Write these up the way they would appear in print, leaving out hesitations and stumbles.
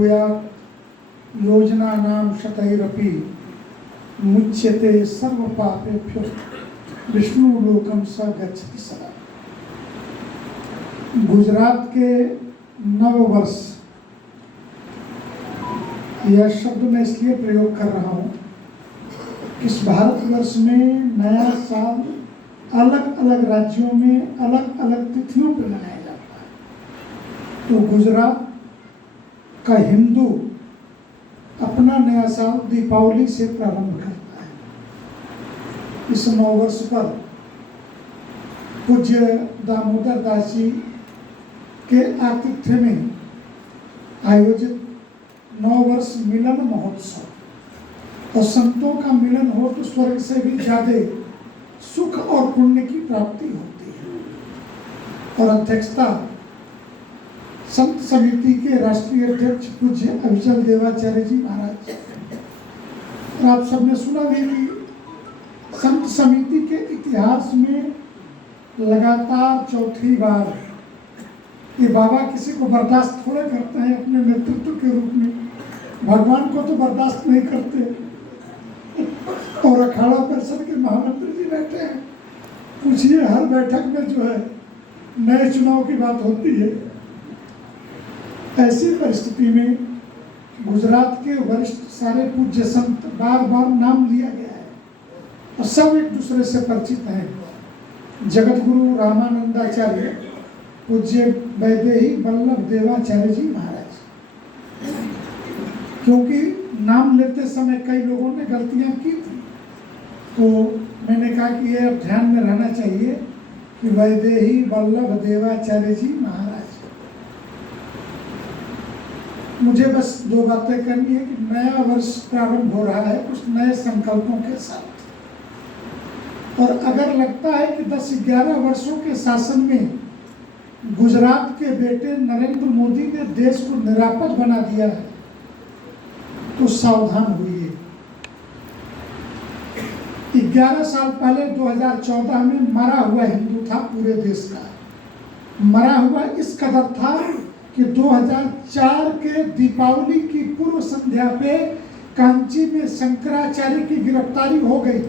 भूयात् योजनानां शतैरपि मुच्यते सर्वपापेभ्यो विष्णुलोकं स गच्छति सदा। गुजरात के नववर्ष, यह शब्द मैं इसलिए प्रयोग कर रहा हूँ, इस भारतवर्ष में नया साल अलग अलग राज्यों में अलग अलग तिथियों पर मनाया जाता है। तो गुजरात का हिंदू अपना नया साल दीपावली से प्रारंभ करता है। इस नववर्ष पर पूज्य दामोदर दास जी के आतिथ्य में आयोजित नववर्ष मिलन महोत्सव, और संतों का मिलन हो तो स्वर्ग से भी ज्यादा सुख और पुण्य की प्राप्ति होती है। और अध्यक्षता संत समिति के राष्ट्रीय अध्यक्ष पूज्य अविचल देवाचार्य जी महाराज। और आप सबने सुना भी कि संत समिति के इतिहास में लगातार चौथी बार ये बाबा किसी को बर्दाश्त थोड़े करते हैं अपने नेतृत्व के रूप में, भगवान को तो बर्दाश्त नहीं करते। और अखाड़ा परिषद के महामंत्री जी बैठे हैं, पूछिए हर बैठक में जो है नए चुनाव की बात होती है। ऐसी परिस्थिति में गुजरात के वरिष्ठ सारे पूज्य संत, बार बार नाम लिया गया है और सब एक दूसरे से परिचित हैं। जगत गुरु रामानंदाचार्य पूज्य वैदेही वल्लभ देवाचार्य जी महाराज, क्योंकि नाम लेते समय कई लोगों ने गलतियां की थी, तो मैंने कहा कि ये अब ध्यान में रहना चाहिए कि वैदेही वल्लभ देवाचार्य जी महाराज। मुझे बस दो बातें करनी है कि नया वर्ष प्रारंभ हो रहा है कुछ नए संकल्पों के साथ, और अगर लगता है कि 10-11 वर्षों के शासन में गुजरात के बेटे नरेंद्र मोदी ने देश को निरापद बना दिया है तो सावधान होइए। 11 साल पहले 2014 में मरा हुआ हिंदू था पूरे देश का। मरा हुआ इस कदर था कि 2004 के दीपावली की पूर्व संध्या पे कांची में शंकराचार्य की गिरफ्तारी हो गई,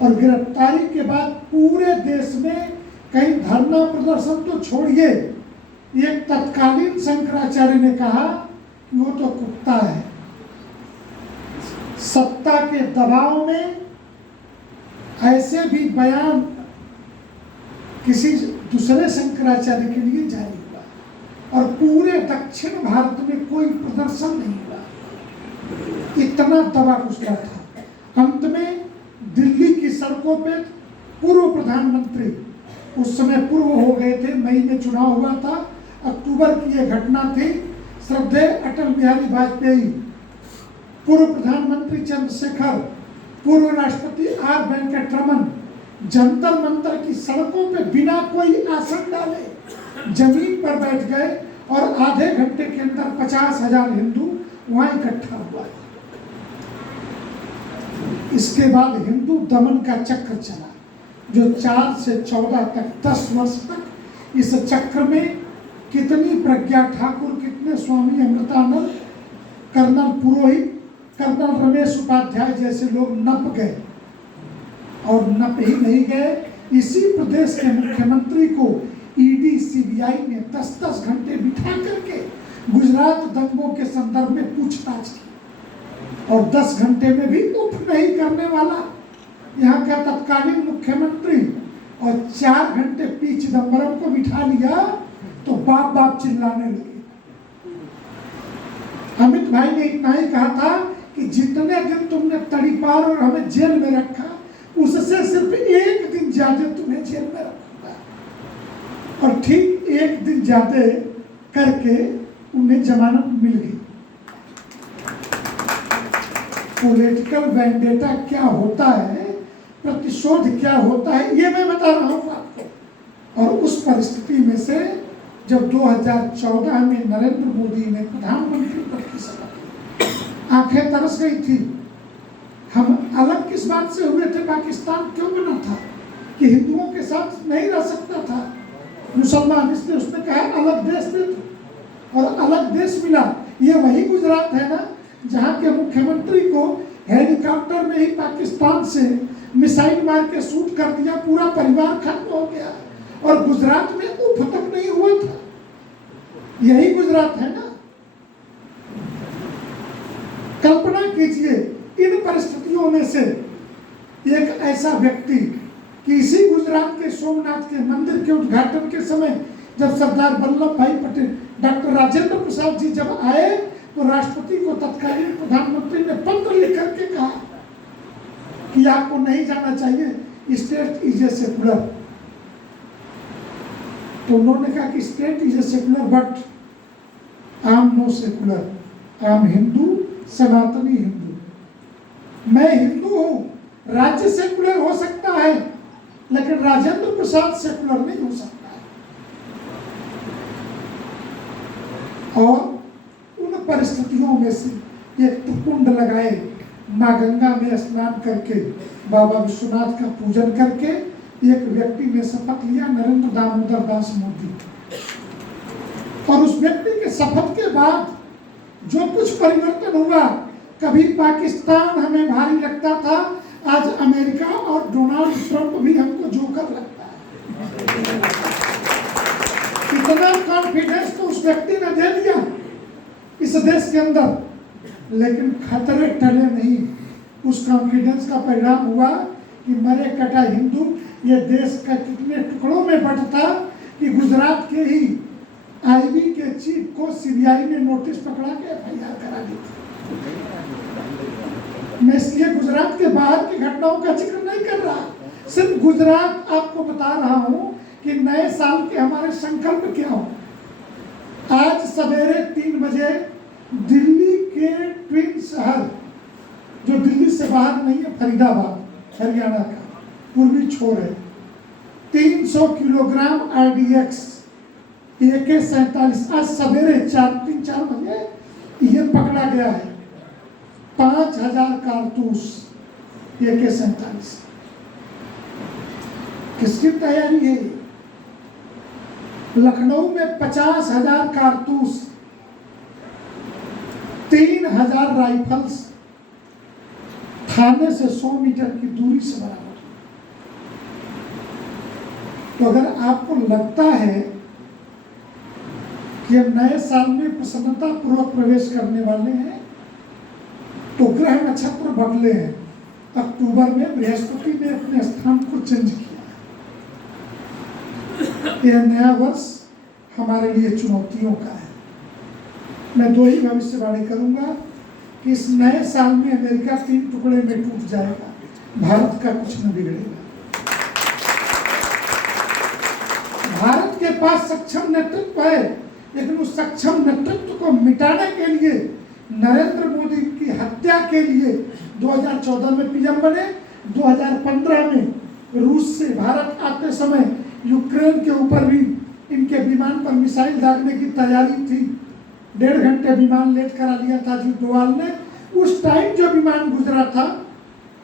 और गिरफ्तारी के बाद पूरे देश में कहीं धरना प्रदर्शन तो छोड़िए, एक तत्कालीन शंकराचार्य ने कहा कि वो तो कुत्ता है। सत्ता के दबाव में ऐसे भी बयान किसी दूसरे शंकराचार्य के लिए जारी हुआ, और पूरे दक्षिण भारत में कोई प्रदर्शन नहीं हुआ, इतना दबाव उसका था। अंत में दिल्ली की सड़कों पे पूर्व प्रधानमंत्री, उस समय पूर्व हो गए थे, मई में चुनाव हुआ था, अक्टूबर की यह घटना थी, श्रद्धेय अटल बिहारी वाजपेयी, पूर्व प्रधानमंत्री चंद्रशेखर, पूर्व राष्ट्रपति आर वेंकटरमन जंतर मंतर की सड़कों पे बिना कोई आसन डाले जमीन पर बैठ गए, और आधे घंटे के अंदर 50,000 हिंदू वहां इकट्ठा हुआ। इसके बाद हिंदू दमन का चक्र चला, जो 4 से 14 तक 10 वर्ष तक। इस चक्र में कितनी प्रज्ञा ठाकुर, कितने स्वामी अमृतानंद, कर्नल पुरोहित, कर्नल रमेश उपाध्याय जैसे लोग नप गए, और नप ही नहीं गए, इसी प्रदेश के मुख्यमंत्री को ईडी सीबीआई ने 10-10 घंटे बिठा करके गुजरात दंगों के संदर्भ में पूछताछ की, और 10 घंटे में भी उफ नहीं करने वाला यहाँ का तत्कालीन मुख्यमंत्री, और 4 घंटे पी चिदम्बरम को बिठा लिया तो बाप बाप चिल्लाने लगे। अमित भाई ने इतना ही कहा था कि जितने दिन तुमने तड़ीपार और हमें जेल में रखा, उससे सिर्फ 1 दिन ज्यादा तुम्हें जेल में रखूंगा, और ठीक 1 दिन ज्यादा करके उन्हें जमानत मिल गई। पॉलिटिकल वेंडेटा क्या होता है, प्रतिशोध क्या होता है, ये मैं बता रहा हूँ आपको। और उस परिस्थिति में से जब 2014 में नरेंद्र मोदी ने प्रधानमंत्री पद की शपथ ली, आंखें तरस गई थी। हम अलग किस बात से हुए थे, पाकिस्तान क्यों बना था कि हिंदुओं के साथ नहीं रह सकता था मुसलमान, इसलिए उसने कहा अलग देश दे दो, और अलग देश मिला। ये गुजरात है ना, जहाँ के मुख्यमंत्री को हेलीकॉप्टर में ही पाकिस्तान से मिसाइल मार के शूट कर दिया, पूरा परिवार खत्म हो गया, और गुजरात में उफ तक नहीं हुआ था। यही गुजरात है ना। कल्पना कीजिए इन परिस्थितियों में से एक ऐसा व्यक्ति कि इसी गुजरात के सोमनाथ के मंदिर के उद्घाटन के समय जब सरदार वल्लभ भाई पटेल, डॉक्टर राजेंद्र प्रसाद जी जब आए तो राष्ट्रपति को तत्कालीन प्रधानमंत्री ने पत्र लिख करके कहा कि आपको नहीं जाना चाहिए, स्टेट इज ए सेकुलर। तो उन्होंने कहा कि state is a secular but I am no secular, I am Hindu, Sanatani Hindu. मैं हिंदू हूं, राज्य सेकुलर हो सकता है लेकिन राजेंद्र प्रसाद सेकुलर नहीं हो सकता है। और उन परिस्थितियों में से एक कुंड लगाए, माँ गंगा में स्नान करके, बाबा विश्वनाथ का पूजन करके एक व्यक्ति ने शपथ लिया, नरेंद्र दामोदर दास मोदी। और उस व्यक्ति के शपथ के बाद जो कुछ परिवर्तन हुआ, कभी पाकिस्तान हमें भारी लगता था, आज अमेरिका और डोनाल्ड ट्रंप भी हमको जोकर लगता है। इतना कॉन्फिडेंस तो उस व्यक्ति ने दे दिया इस देश के अंदर, लेकिन खतरे टले नहीं। उस कॉन्फिडेंस का परिणाम हुआ कि मरे कटा हिंदू ये देश का कितने टुकड़ों में बंटता कि गुजरात के ही आईबी के चीफ को सीबीआई ने नोटिस पकड़ा के एफआईआर करा दी थी। मैं इसलिए गुजरात के बाहर की घटनाओं का जिक्र नहीं कर रहा, सिर्फ गुजरात आपको बता रहा हूं कि नए साल के हमारे संकल्प क्या हो। आज सवेरे 3 बजे दिल्ली के ट्विन शहर, जो दिल्ली से बाहर नहीं है, फरीदाबाद हरियाणा का पूर्वी छोर है, 300 किलोग्राम RDX AK-47 आज सवेरे 3-4 बजे ये पकड़ा गया है। 5000 कारतूस AK-47 किसकी तैयारी है? लखनऊ में 50,000 कारतूस, 3,000 राइफल्स थाने से 100 मीटर की दूरी से बराबर। तो अगर आपको लगता है कि हम नए साल में प्रसन्नता पूर्वक प्रवेश करने वाले हैं, तो ग्रह नक्षत्र बदले हैं। अक्टूबर में बृहस्पति ने अपने स्थान को चेंज किया। यह नया वर्ष हमारे लिए चुनौतियों का है। मैं 2 ही भविष्यवाणी करूंगा कि इस नए साल में अमेरिका 3 टुकड़े में टूट जाएगा, भारत का कुछ न बिगड़ेगा। भारत के पास सक्षम नेतृत्व है, लेकिन उस सक्षम नेतृत्व को मिटाने के लिए, नरेंद्र मोदी की हत्या के लिए 2014 में पीएम बने, 2015 में रूस से भारत आते समय यूक्रेन के ऊपर भी इनके विमान पर मिसाइल दागने की तैयारी थी। 1.5 घंटे विमान लेट करा लिया था अजीत डोवाल ने। उस टाइम जो विमान गुजरा था,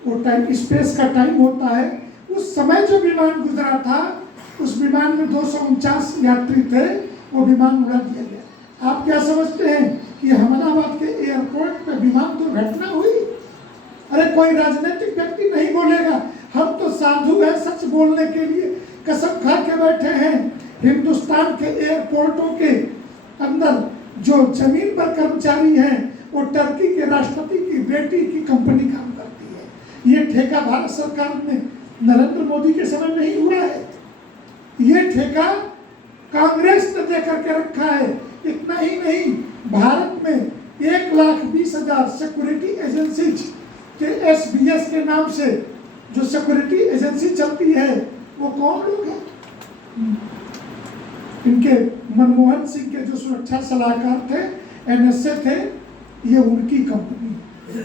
वो टाइम स्पेस का टाइम होता है, उस समय जो विमान गुजरा था, उस विमान में 249 यात्री थे, वो विमान उड़ा दिया गया। आप क्या समझते हैं कि अहमदाबाद के एयरपोर्ट पे विमान दुर्घटना हुई? अरे कोई राजनीतिक व्यक्ति नहीं बोलेगा, हम तो साधु हैं, सच बोलने के लिए कसम खा के बैठे हैं। हिंदुस्तान के एयरपोर्टों के अंदर जो जमीन पर कर्मचारी हैं, वो टर्की के राष्ट्रपति की बेटी की कंपनी काम करती है। ये ठेका भारत सरकार में नरेंद्र मोदी के समय में ही हुआ है, ये ठेका कांग्रेस ने दे करके रखा है। इतना ही नहीं, भारत में 1,20,000 सिक्योरिटी एजेंसी के SBS के नाम से जो सिक्योरिटी एजेंसी चलती है, वो कौन लोग हैं? इनके मनमोहन सिंह के जो सुरक्षा सलाहकार थे, NSA थे, ये उनकी कंपनी,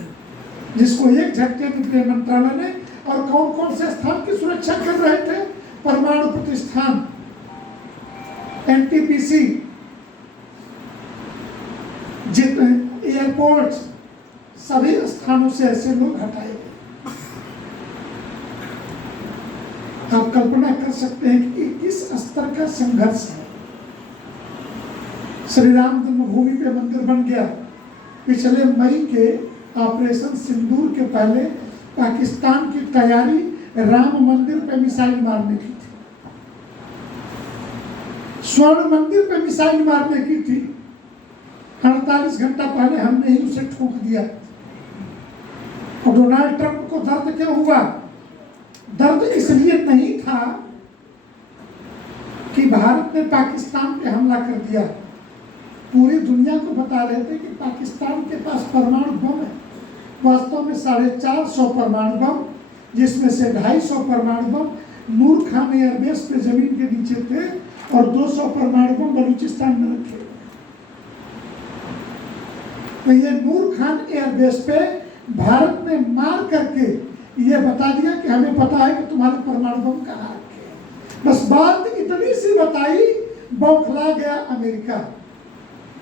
जिसको एक झटके में गृह मंत्रालय ने, और कौन कौन से स्थान की सुरक्षा कर रहे थे? परमाणु प्रतिष्ठान, NTPC, जितने एयरपोर्ट, सभी स्थानों से ऐसे लोग हटाए गए। आप कल्पना कर सकते हैं कि किस स्तर का संघर्ष है। श्री राम जन्मभूमि पे मंदिर बन गया, पिछले मई के ऑपरेशन सिंदूर के पहले पाकिस्तान की तैयारी राम मंदिर पे मिसाइल मारने की थी, स्वर्ण मंदिर पे मिसाइल मारने की थी। 48 घंटा पहले हमने ही उसे ठोक दिया। और डोनाल्ड ट्रंप को दर्द क्यों हुआ? दर्द इसलिए नहीं था कि भारत ने पाकिस्तान पे हमला कर दिया। पूरी दुनिया को बता रहे थे कि पाकिस्तान के पास परमाणु बम है। वास्तव में 450 परमाणु बम, जिसमें से 250 परमाणु बम नूर खान एयरबेस पे जमीन के नीचे थे और 200 परमाणु बम बलूचिस्तान में रखे। तो ये नूर खान एयरबेस पे भारत ने मार करके ये बता दिया कि हमें पता है कि तुम्हारे परमाणु बम कहाँ रखे हैं। बस बात इतनी सी बताई, बौखला गया अमेरिका।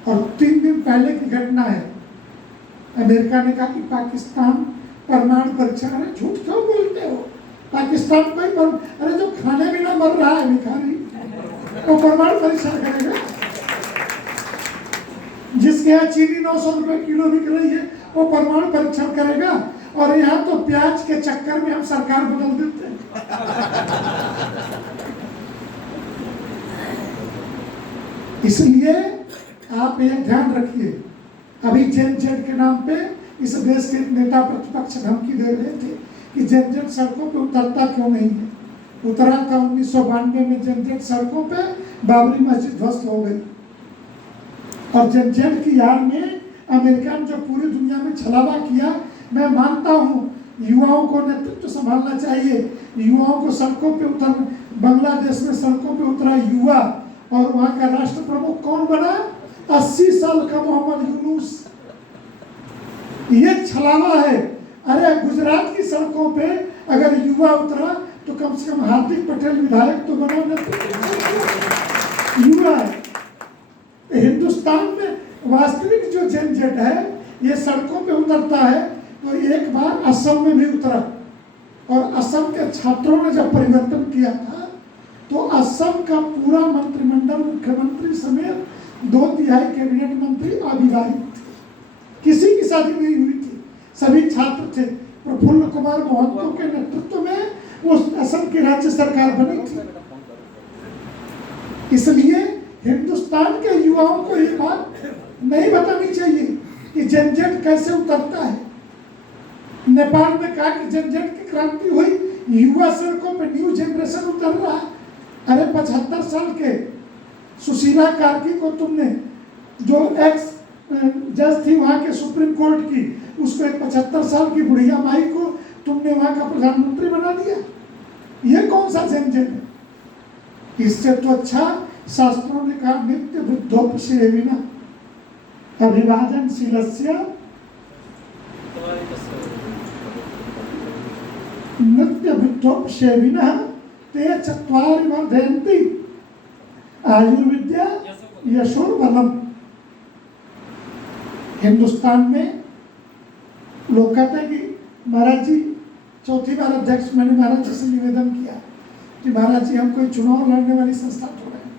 और 3 दिन पहले की घटना है, अमेरिका ने कहा कि पाकिस्तान परमाणु परीक्षण। अरे झूठ क्यों बोलते हो? पाकिस्तान कोई अरे जो खाने भी ना मर रहा है भिखारी, वो परमाणु परीक्षण करेगा? जिसके यहाँ चीनी 900 रुपए किलो बिक रही है, वो परमाणु परीक्षण करेगा? और यहाँ तो प्याज के चक्कर में हम सरकार बदल देते हैं। इसलिए आप एक ध्यान रखिए, अभी जेनजेड के नाम पे इस देश के नेता प्रतिपक्ष धमकी दे रहे थे कि जेनजेड सड़कों पे उतरता क्यों नहीं है। उतरा था 1992 में जेनजेड सड़कों पे, बाबरी मस्जिद ध्वस्त हो गई। और जेनजेड की याद में अमेरिका ने जो पूरी दुनिया में छलावा किया, मैं मानता हूँ युवाओं को नेतृत्व संभालना चाहिए, युवाओं को सड़कों पे उतर। बांग्लादेश में सड़कों पे उतरा युवा, और वहाँ का राष्ट्र प्रमुख कौन बना? 80 साल का मोहम्मद यूनुस। ये छलावा है। अरे गुजरात की सड़कों पे अगर युवा उतरा तो कम से कम हार्दिक पटेल विधायक तो बना, युवा है। हिंदुस्तान में वास्तविक जो जेनजेड है, ये सड़कों पे उतरता है। तो एक बार असम में भी उतरा, और असम के छात्रों ने जब परिवर्तन किया था तो असम का पूरा मंत्रिमंडल, मुख्यमंत्री समेत 2/3 कैबिनेट मंत्री अविवाहित थे, किसी की शादी नहीं हुई थी, सभी छात्र थे। प्रफुल्ल कुमार मोहंतो के नेतृत्व में उस असम की राज्य सरकार बनी थी। इसलिए हिंदुस्तान के युवाओं को ये बात नहीं बतानी चाहिए कि जेनजेड कैसे उतरता है। नेपाल में कहा कि जेनजेड की क्रांति हुई, युवा सड़कों पे न्यू जनरेशन उतर रहा है। अरे 75 साल के सुशीला कार्की को तुमने, जो एक्स जज थी वहाँ के सुप्रीम कोर्ट की, उसको एक 75 साल की बुढ़िया माई को तुमने वहाँ का प्रधानमंत्री बना दिया। ये कौन सा जेनजेड है? इससे तो अच्छा शास्त्रों ने कहा नित्य बुद्धोपसेविना अभिवादनशीलस्य नित्य बुद्धोपसेविना ते चत्वारि वर्धयन्ति आयुर्विद्या यशोर्बलम। हिंदुस्तान में लोग कहते हैं कि महाराज जी, चौथी बार अध्यक्ष, मैंने महाराज जी से निवेदन किया कि महाराज जी हम कोई चुनाव लड़ने वाली संस्था थोड़े हैं।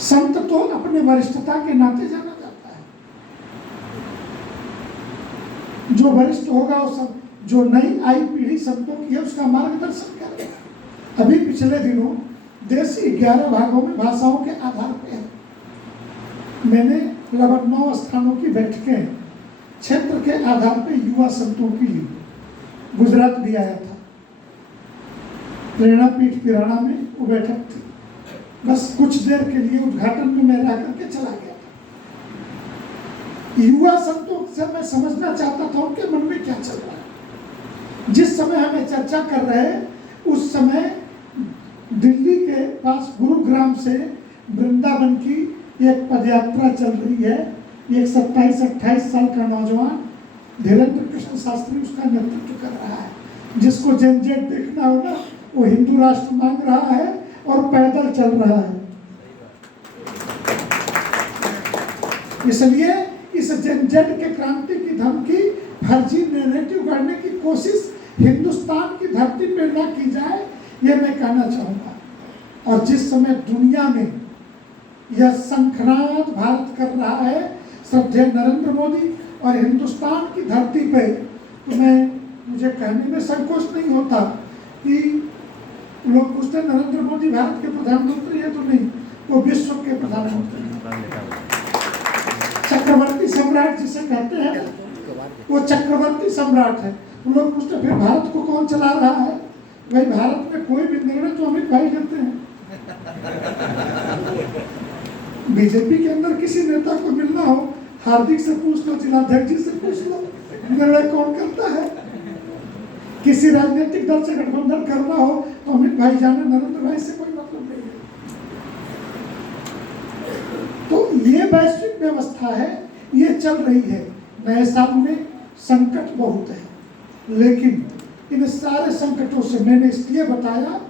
संत तो अपने वरिष्ठता के नाते जाना जाता है। जो वरिष्ठ होगा वो सब, जो नई आई पीढ़ी संतों की है उसका मार्गदर्शन करेगा। अभी पिछले दिनों देश 11 भागों में भाषाओं के आधार पर है। मैंने लगभग 9 स्थानों की बैठकें क्षेत्र के आधार पर युवा संतों की ली। गुजरात भी आया था, प्रेरणापीठ पिराना में वो बैठक थी। बस कुछ देर के लिए उद्घाटन में मैं रह करके चला गया था। युवा संतों से मैं समझना चाहता था उनके मन में क्या चल रहा है। जिस समय हमें चर्चा कर रहे हैं उस समय दिल्ली के पास गुरुग्राम से वृंदावन की एक पदयात्रा चल रही है। एक 27-28 साल का नौजवान धीरेन्द्र कृष्ण शास्त्री उसका नेतृत्व कर रहा है। जिसको जेनजेड देखना हो ना, वो हिंदू राष्ट्र मांग रहा है और पैदल चल रहा है। इसलिए इस जेनजेड के क्रांति की धमकी, फर्जी नैरेटिव गढ़ने की कोशिश हिंदुस्तान की धरती पर न की जाए, ये मैं कहना चाहूँगा। और जिस समय दुनिया में यह शंखनाद भारत कर रहा है, श्रद्धेय नरेंद्र मोदी और हिंदुस्तान की धरती पे तो मुझे कहने में संकोच नहीं होता कि लोग पूछते नरेंद्र मोदी भारत के प्रधानमंत्री है, तो नहीं, वो विश्व के प्रधानमंत्री चक्रवर्ती सम्राट जिसे कहते हैं, वो चक्रवर्ती सम्राट है। लोग पूछते फिर भारत को कौन चला रहा है? भाई भारत में कोई भी निर्णय तो अमित भाई लेते हैं। बीजेपी के अंदर किसी नेता को मिलना हो, हार्दिक से पूछ लो, जिलाध्यक्ष जी से पूछ लो, निर्णय कौन करता है। किसी राजनीतिक दल से गठबंधन करना हो तो अमित भाई जाने, नरेंद्र भाई से कोई मतलब नहीं है। तो ये वैश्विक व्यवस्था है, ये चल रही है। नए साल में संकट बहुत है, लेकिन इन सारे संकटों से मैंने इसलिए बताया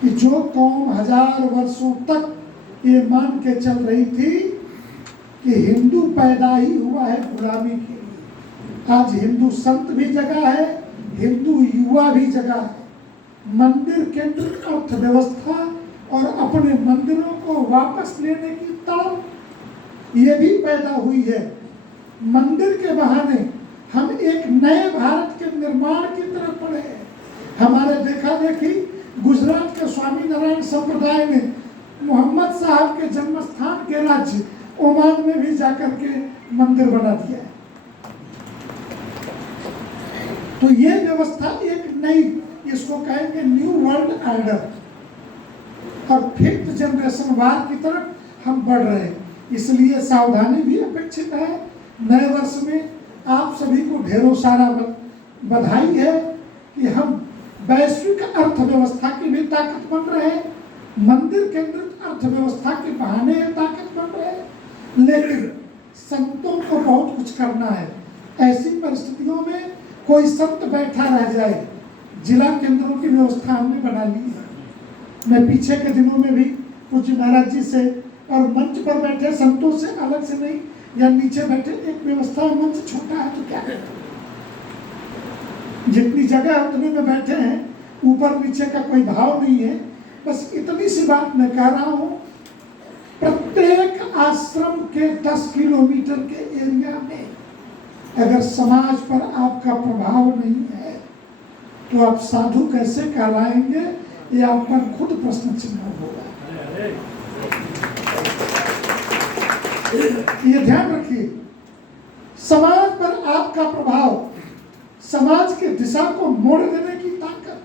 कि जो कौम हजार वर्षों तक ये मान के चल रही थी कि हिंदू पैदा ही हुआ है गुलामी के लिए, आज हिंदू संत भी जगा है, हिंदू युवा भी जगा है। मंदिर केंद्रित अर्थव्यवस्था और अपने मंदिरों को वापस लेने की तड़प ये भी पैदा हुई है। मंदिर के बहाने हम एक नए भारत के निर्माण की तरफ बढ़े हैं। हमारे देखा देखी गुजरात के स्वामी नारायण संप्रदाय ने मोहम्मद साहब के जन्म स्थान के राज्य ओमान में भी जाकर के मंदिर बना दिया है। तो ये व्यवस्था एक नई, इसको कहेंगे न्यू वर्ल्ड ऑर्डर, और फिफ्थ जनरेशन वार की तरफ हम बढ़ रहे हैं। इसलिए सावधानी भी अपेक्षित है। नए वर्ष में आप सभी को ढेरों सारा बधाई है कि हम वैश्विक अर्थव्यवस्था की भी ताकत बन रहे हैं, मंदिर केंद्रित अर्थव्यवस्था के बहाने ताकत बन रहे हैं, लेकिन संतों को बहुत कुछ करना है। ऐसी परिस्थितियों में कोई संत बैठा रह जाए, जिला केंद्रों की व्यवस्था हमने बना ली है। मैं पीछे के दिनों में भी पूज्य महाराज जी से और मंच पर बैठे संतों से अलग से नहीं, या नीचे बैठे, एक व्यवस्था मंच छोटा है तो क्या है, जितनी जगह है उतने में बैठे हैं, ऊपर नीचे का कोई भाव नहीं है। बस इतनी सी बात मैं कह रहा हूं, प्रत्येक आश्रम के 10 किलोमीटर के एरिया में अगर समाज पर आपका प्रभाव नहीं है तो आप साधु कैसे कहलाएंगे, ये आप पर खुद प्रश्न चिन्ह होगा। ये ध्यान रखिए, समाज पर आपका प्रभाव, समाज के दिशा को मोड़ देने की ताकत,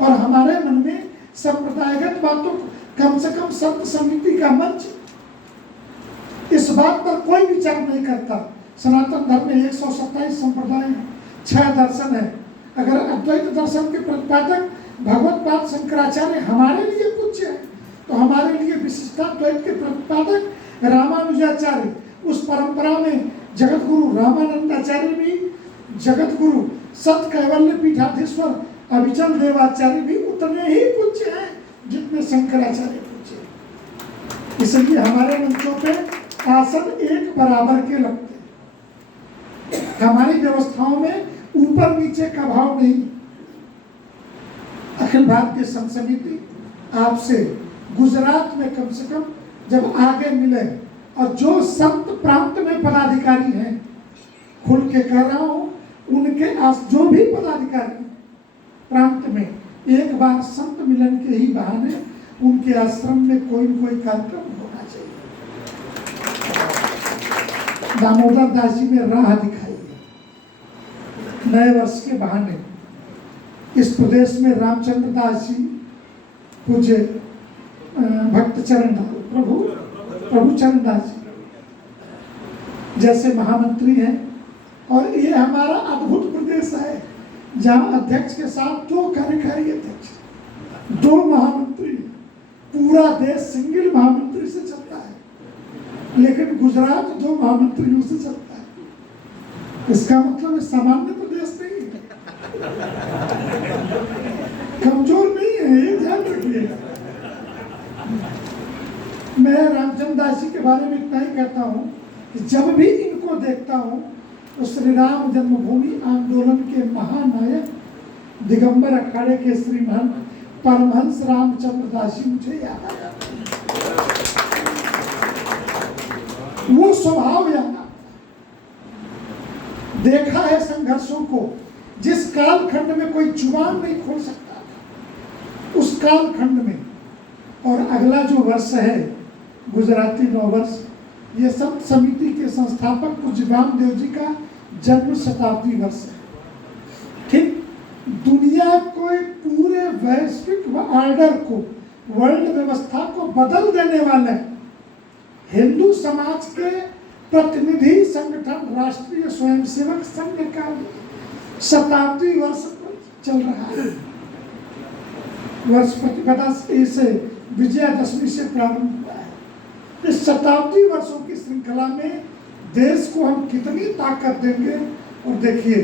और हमारे मन में संप्रदायगत बातों को, कम से कम संत समिति का मंच इस बात पर कोई विचार नहीं करता। सनातन धर्म में 127 संप्रदाय हैं, 6 दर्शन है। अगर अद्वैत दर्शन के प्रतिपादक भगवत पाद शंकराचार्य हमारे लिए पूज्य है, तो हमारे लिए विशिष्टाद्वैत के प्रतिपादक रामानुजाचार्य, उस परंपरा में जगत गुरु रामानंदाचार्य भी, जगत गुरु सत कैवल्य पीठाधीश्वर अभिचल देवाचार्य भी उतने ही पूज्य हैं जितने शंकराचार्य पूज्य। इसलिए हमारे मंचों पे आसन एक बराबर के लगते हैं। हमारी व्यवस्थाओं में ऊपर नीचे का भाव नहीं। अखिल भारतीय संत समिति आपसे गुजरात में कम से कम जब आगे मिले, और जो संत प्रांत में पदाधिकारी हैं, खुल के कह रहा हूं, उनके जो भी पदाधिकारी प्रांत में एक बार संत मिलन के ही बहाने उनके आश्रम में कोई न कोई कार्यक्रम होना चाहिए। दामोदर दास जी में राह दिखाई नए वर्ष के बहाने। इस प्रदेश में रामचंद्र दास जी, पूज्य भक्त चरण प्रभु चरण दास जी जैसे महामंत्री हैं, और ये हमारा अद्भुत प्रदेश है जहां अध्यक्ष के साथ 2 कार्यकारी अध्यक्ष, 2 महामंत्री, पूरा देश सिंगल महामंत्री से चलता है, लेकिन गुजरात 2 महामंत्रियों से चलता है। इसका मतलब सामान्य प्रदेश नहीं है, कमजोर नहीं है, ये ध्यान रखिए। मैं रामचंद्र दास जी के बारे में इतना ही कहता हूँ कि जब भी इनको देखता हूँ तो श्री राम जन्मभूमि आंदोलन के महानायक दिगंबर अखाड़े के श्रीमान परमहंस रामचंद्र दास जी मुझे याद आ जाते हैं। वो स्वभाव यहाँ देखा है संघर्षों को। जिस कालखंड में कोई जुबान नहीं खोल सकता था, उस कालखंड में, और अगला जो वर्ष है गुजराती नववर्ष, ये सब समिति के संस्थापक पूज्य वामदेव जी का जन्म शताब्दी वर्ष है। ठीक, दुनिया को पूरे वैश्विक ऑर्डर को, वर्ल्ड व्यवस्था को बदल देने वाले हिंदू समाज के प्रतिनिधि संगठन राष्ट्रीय स्वयंसेवक संघ का शताब्दी वर्ष चल रहा है। वर्ष प्रतिपदा से विजयादशमी से प्रारंभ हुआ है। इस शताब्दी वर्षों की श्रृंखला में देश को हम कितनी ताकत देंगे। और देखिए,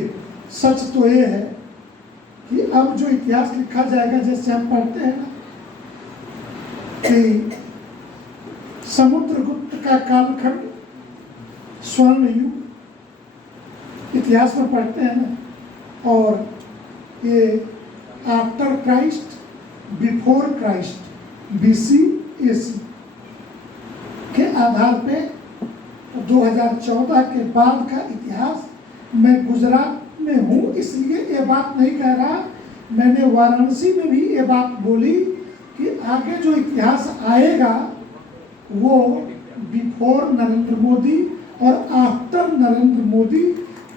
सच तो ये है कि अब जो इतिहास लिखा जाएगा, जैसे हम पढ़ते हैं ना कि समुद्रगुप्त का कालखंड स्वर्ण युग, इतिहास में पढ़ते हैं ना, और ये after Christ, before Christ, BC AC के आधार पे 2014 के बाद का इतिहास। मैं गुजरात में हूँ इसलिए ये बात नहीं कह रहा, मैंने वाराणसी में भी ये बात बोली कि आगे जो इतिहास आएगा वो बिफोर नरेंद्र मोदी और आफ्टर नरेंद्र मोदी,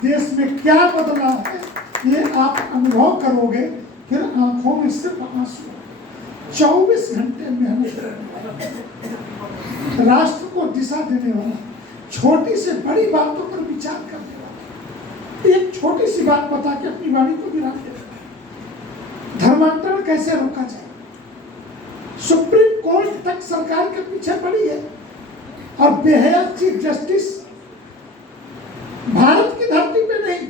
देश में क्या बदला है ये आप अनुभव करोगे, फिर आंखों में सिर्फ आंसू। 24 घंटे मेहनत, राष्ट्र को दिशा देने वाला, छोटी से बड़ी बातों पर विचार करने वाला। एक छोटी सी बात बता के अपनी वाणी को विराम दे देता है। धर्मांतरण कैसे रोका जाए, सुप्रीम कोर्ट तक सरकार के पीछे पड़ी है, और बेहया चीफ जस्टिस भारत की धरती पे नहीं,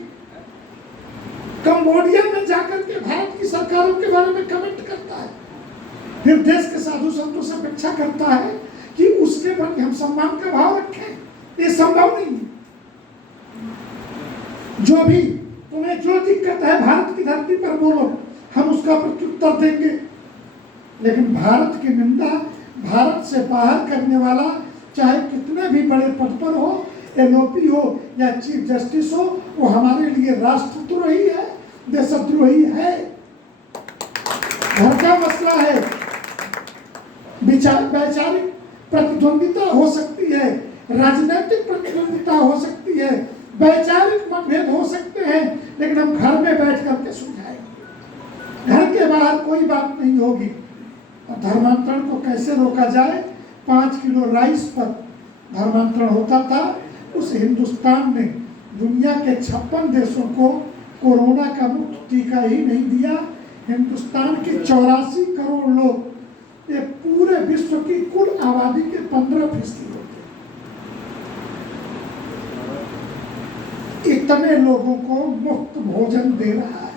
कंबोडिया में जाकर के भारत की सरकारों के बारे में कमेंट करता है, फिर देश के साधु संतों से अपेक्षा करता है कि उसके प्रति हम सम्मान का भाव रखें। ये संभव नहीं है। जो भी तुम्हें जो दिक्कत है भारत की धरती पर बोलो, हम उसका प्रत्युत्तर देंगे। लेकिन भारत की निंदा, भारत से बाहर करने वाला, चाहे कितने भी बड़े पद पर हो, LOP हो या चीफ जस्टिस हो, वो हमारे लिए राष्ट्रद्रोही है, देशद्रोही है। घर का मसला है, वैचारिक प्रतिद्वंदिता हो सकती है, राजनीतिक प्रतिद्वंदिता हो सकती है, वैचारिक मतभेद हो सकते हैं, लेकिन हम घर में बैठ करके सुलझाएंगे। घर के बाहर कोई बात नहीं होगी। और धर्मांतरण को कैसे रोका जाए, 5 किलो राइस पर धर्मांतरण होता था। उस हिंदुस्तान ने दुनिया के 56 देशों को कोरोना का मुफ्त टीका ही नहीं दिया। हिंदुस्तान के 84 करोड़ लोग, ये पूरे विश्व की कुल आबादी के 15% होते। इतने लोगों को मुफ्त भोजन दे रहा है।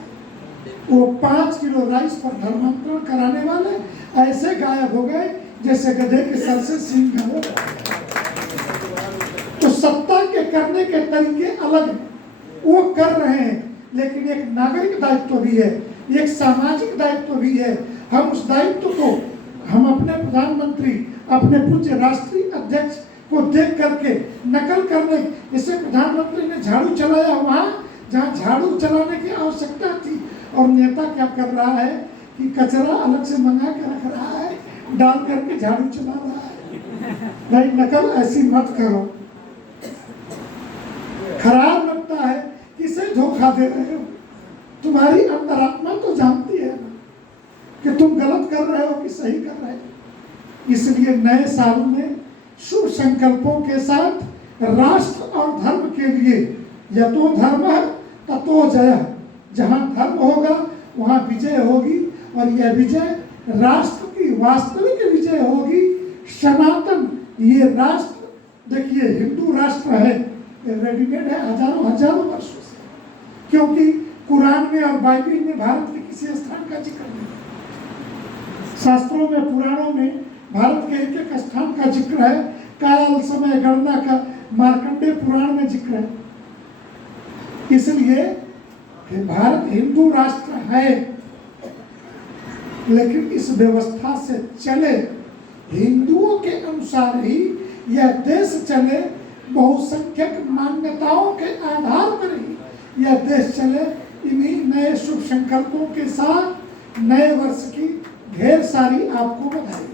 वो 5 किलो राइस पर धर्मांतरण कराने वाले ऐसे गायब हो गए जैसे गधे के सर से सींग हो। तो सत्ता के करने के तरीके अलग हैं, वो कर रहे हैं, लेकिन एक नागरिक दायित्व भी है, एक सामाजिक दायित्व भी है। हम उस दायित्व को हम अपने प्रधानमंत्री, अपने पूज्य राष्ट्रीय अध्यक्ष को देख करके नकल करने, जैसे प्रधानमंत्री ने झाड़ू चलाया वहां जहां झाड़ू चलाने की आवश्यकता थी, और नेता क्या कर रहा है कि कचरा अलग से मंगा के रख रहा है, डाल करके झाड़ू चला रहा है। भाई नकल ऐसी मत करो, खराब लगता है, किसे धोखा दे रहे हो। तुम्हारी अंतरात्मा तो जानती है ना कि तुम गलत कर रहे हो कि सही कर रहे हो। इसलिए नए साल में शुभ संकल्पों के साथ राष्ट्र और धर्म के लिए यतो धर्म ततो जय, जहाँ धर्म होगा वहाँ विजय होगी, और यह विजय राष्ट्र की वास्तविक विजय होगी। सनातन ये राष्ट्र, देखिए हिंदू राष्ट्र है, रेडीमेड है हजारों वर्षों से, क्योंकि कुरान में और बाइबिल में भारत के किसी स्थान का जिक्र नहीं। शास्त्रों में, पुराणों में भारत के एक एक स्थान का जिक्र है। काल, समय, गणना का मार्कंडेय पुराण में जिक्र है। इसलिए भारत हिंदू राष्ट्र है, लेकिन इस व्यवस्था से चले, हिंदुओं के अनुसार ही यह देश चले, बहुसंख्यक मान्यताओं के आधार पर ही यह देश चले। इन्हीं नए शुभ संकल्पों के साथ नए वर्ष की ढेर सारी आपको बधाई।